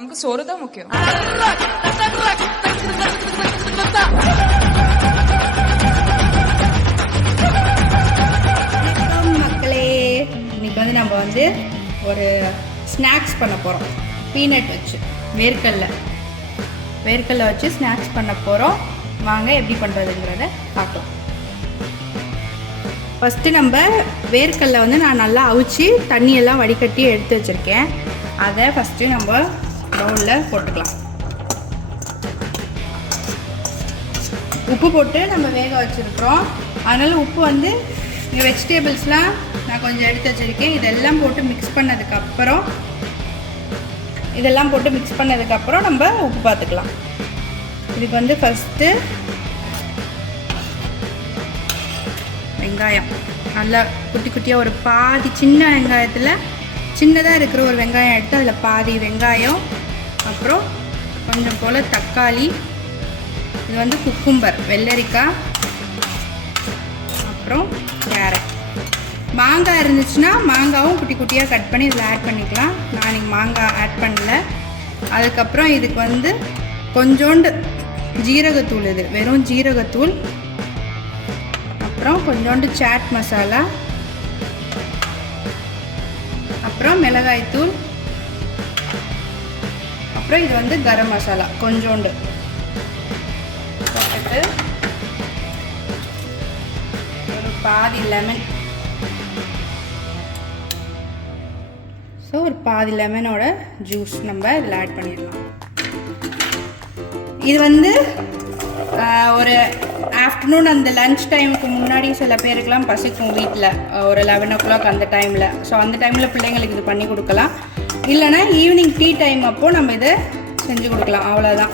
நமக்கு சோறு தான் முக்கியம். மக்களே, இன்னைக்கு வந்து நம்ம வந்து ஒரு ஸ்நாக்ஸ் பண்ண போகிறோம். பீனட் வச்சு வேர்க்கடலை வச்சு ஸ்நாக்ஸ் பண்ண போகிறோம். வாங்க எப்படி பண்ணுறதுங்கிறத பார்க்கலாம். ஃபஸ்ட்டு நம்ம வேர்க்கடலை வந்து நான் நல்லா அவிச்சு தண்ணியெல்லாம் வடிகட்டி எடுத்து வச்சுருக்கேன். அதை ஃபஸ்ட்டு நம்ம பவுலில் போட்டுக்கலாம். உப்பு போட்டு நம்ம வேக வச்சுருக்கிறோம். அதனால் உப்பு வந்து இங்கே வெஜிடபிள்ஸ்லாம் நான் கொஞ்சம் எடுத்து வச்சுருக்கேன். இதெல்லாம் போட்டு மிக்ஸ் பண்ணதுக்கப்புறம் நம்ம உப்பு பார்த்துக்கலாம். இதுக்கு வந்து ஃபஸ்ட்டு வெங்காயம் நல்லா குட்டி குட்டியாக ஒரு பாதி சின்ன வெங்காயத்தில் சின்னதாக இருக்கிற ஒரு வெங்காயம் எடுத்து அதில் பாதி வெங்காயம், அப்புறம் கொஞ்சம் போல் தக்காளி, இது வந்து குக்கும்பர் வெள்ளரிக்காய், அப்புறம் கேரட். மாங்காய் இருந்துச்சுன்னா மாங்காவும் குட்டி குட்டியாக கட் பண்ணி இதில் ஆட் பண்ணிக்கலாம். நான் இன்றைக்கி மாங்காய் ஆட் பண்ணல. அதுக்கப்புறம் இதுக்கு வந்து கொஞ்சோண்டு ஜீரகத்தூள், இது வெறும் ஜீரகத்தூள், அப்புறம் கொஞ்சோண்டு சாட் மசாலா, அப்புறம் மிளகாய்த்தூள், அப்புறம் இது வந்து கரம் மசாலா கொஞ்சோண்டு போட்டுட்டு ஒரு பாதி லெமன். ஸோ ஒரு பாதி லெமனோட ஜூஸ் நம்ம இதில் ஆட் பண்ணிடலாம். இது வந்து ஒரு ஆஃப்டர்நூன் அந்த லன்ச் டைமுக்கு முன்னாடி சில பேருக்கெலாம் பசிக்கும் வீட்டில், ஒரு 11 o'clock அந்த டைமில். ஸோ அந்த டைமில் பிள்ளைங்களுக்கு இது பண்ணி கொடுக்கலாம். இல்லைனா ஈவினிங் டீ டைம் அப்போது நம்ம இதை செஞ்சு கொடுக்கலாம். அவ்வளோதான்,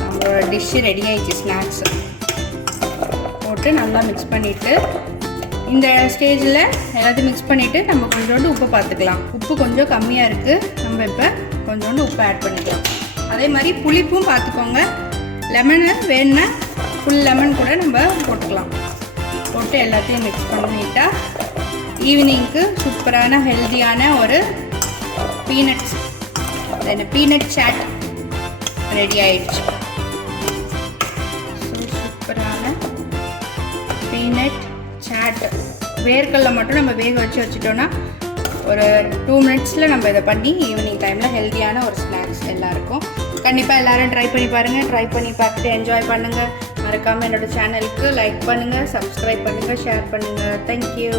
நம்மளோட டிஷ்ஷு ரெடி ஆகிடுச்சு. ஸ்நாக்ஸு போட்டு நல்லா மிக்ஸ் பண்ணிவிட்டு, இந்த ஸ்டேஜில் எல்லாத்தையும் மிக்ஸ் பண்ணிவிட்டு நம்ம கொஞ்சோண்டு உப்பு பார்த்துக்கலாம். உப்பு கொஞ்சம் கம்மியாக இருக்குது, நம்ம இப்போ கொஞ்சோண்டு உப்பு ஆட் பண்ணிக்கலாம். அதே மாதிரி புளிப்பும் பார்த்துக்கோங்க. லெமனு வேணுன்னா ஃபுல் லெமன் கூட நம்ம போட்டுக்கலாம். போட்டு எல்லாத்தையும் மிக்ஸ் பண்ணிட்டா ஈவினிங்க்கு சூப்பரான ஹெல்த்தியான ஒரு பீனட் சாட் ரெடி ஆயிடுச்சு. ஸோ சூப்பரான பீனட் சாட். வேர்க்கடலை மட்டும் நம்ம வேக வச்சுட்டோன்னா ஒரு 2 minutesல நம்ம இதை பண்ணி ஈவினிங் டைமில் ஹெல்த்தியான ஒரு ஸ்நாக்ஸ் எல்லாருக்கும். கண்டிப்பாக எல்லோரும் ட்ரை பண்ணி பாருங்கள். ட்ரை பண்ணி பார்த்துட்டு என்ஜாய் பண்ணுங்கள். மறக்காமல் என்னோடய சேனலுக்கு லைக் பண்ணுங்கள், சப்ஸ்கிரைப் பண்ணுங்கள், ஷேர் பண்ணுங்கள். தேங்க்யூ.